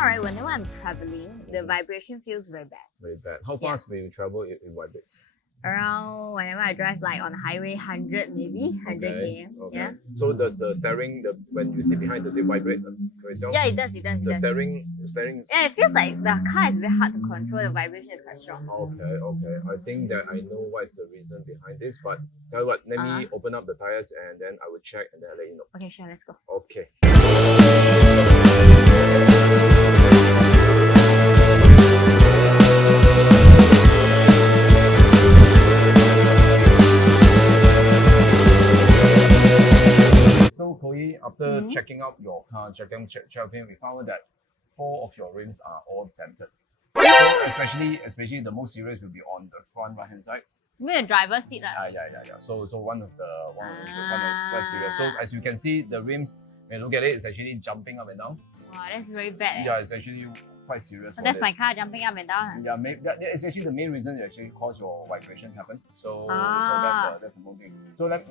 Alright, whenever I'm traveling, the vibration feels very bad. Very bad. How fast will you travel it vibrates? Around whenever I drive like on the highway, 100 maybe, 100 Okay. km. Okay. Yeah. So does the steering, when you sit behind, does it vibrate for yourself? Yeah, it does. The steering. Yeah, it feels like the car is very hard to control. The vibration is quite strong. Okay. I think that I know what is the reason behind this, but tell you what, let me open up the tires and then I will check and then I'll let you know. Okay, sure, let's go. Okay. So Chloe, after checking out your car, checking, we found that 4 of your rims are all dented. So especially the most serious will be on the front right hand side. You mean the driver's seat? Yeah. So one of the is quite serious. So as you can see, the rims, when you look at it, it's actually jumping up and down. Wow, that's very bad. Yeah, it's actually quite serious. So that's my car jumping up and down. Yeah, it's actually the main reason it actually cause your vibration happen. So that's the whole thing. So let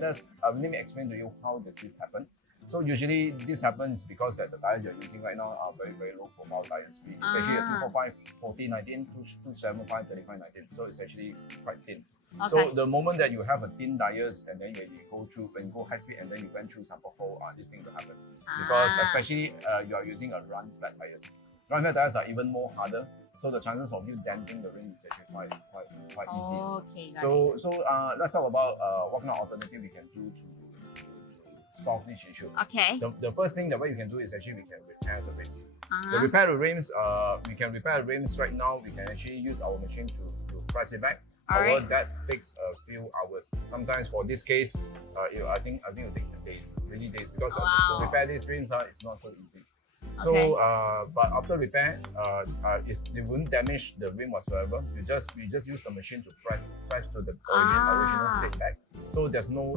me explain to you how does this happen. So usually this happens because that the tires you're using right now are very, very low profile tires. It's actually a 245 40/19, 275 35/19. So it's actually quite thin. Okay. So the moment that you have a thin tires and then when you go high speed and then you went through some pothole, this thing will happen. Because especially you are using a run flat tires. Run flat tires are even more harder. So the chances of you denting the rim is actually quite easy. Okay. So let's talk about what kind of alternative we can do to solve this issue. Okay. The first thing that what you can do is actually we can repair the rims. To repair the rims, we can repair the rims right now. We can actually use our machine to press it back. However, that takes a few hours. Sometimes for this case, I think it will take days, really days, because to repair these rims, it's not so easy. So, but after repair, it wouldn't damage the rim whatsoever. We just use the machine to press to the original state back. So there's no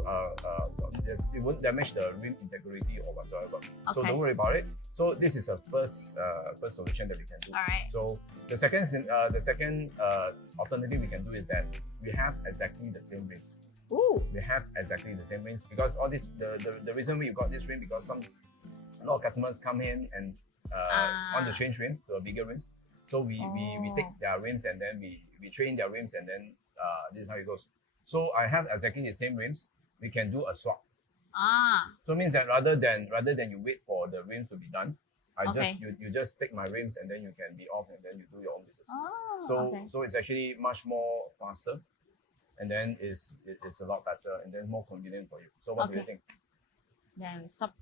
it won't damage the rim integrity or whatsoever. So don't worry about it. So this is a first solution that we can do. Alright. So the second alternative we can do is that we have exactly the same rims. Ooh. We have exactly the same rims because all this the reason we got this rim because a lot of customers come in and want to change rims to bigger rims. So we take their rims and then we train their rims and then this is how it goes. So I have exactly the same rims. We can do a swap. So it means that rather than you wait for the rims to be done, you just take my rims and then you can be off and then you do your own business. So it's actually much more faster and then it's a lot better and then more convenient for you. So what do you think? Then swap.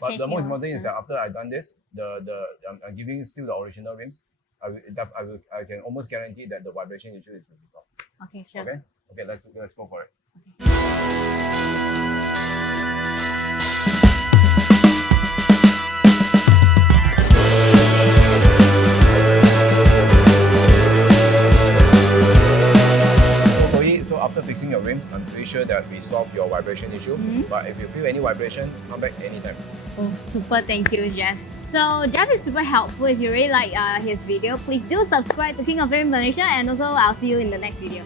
But the most important thing is that after I've done this, I'm giving you still the original rims. I can almost guarantee that the vibration issue is resolved. Okay, sure. Okay, let's go for it. So after fixing your rims, I'm pretty sure that we solved your vibration issue. But if you feel any vibration, come back anytime. Oh, super! Thank you, Jeff. So Jeff is super helpful. If you really like his video, please do subscribe to King of Rim Malaysia, and also I'll see you in the next video.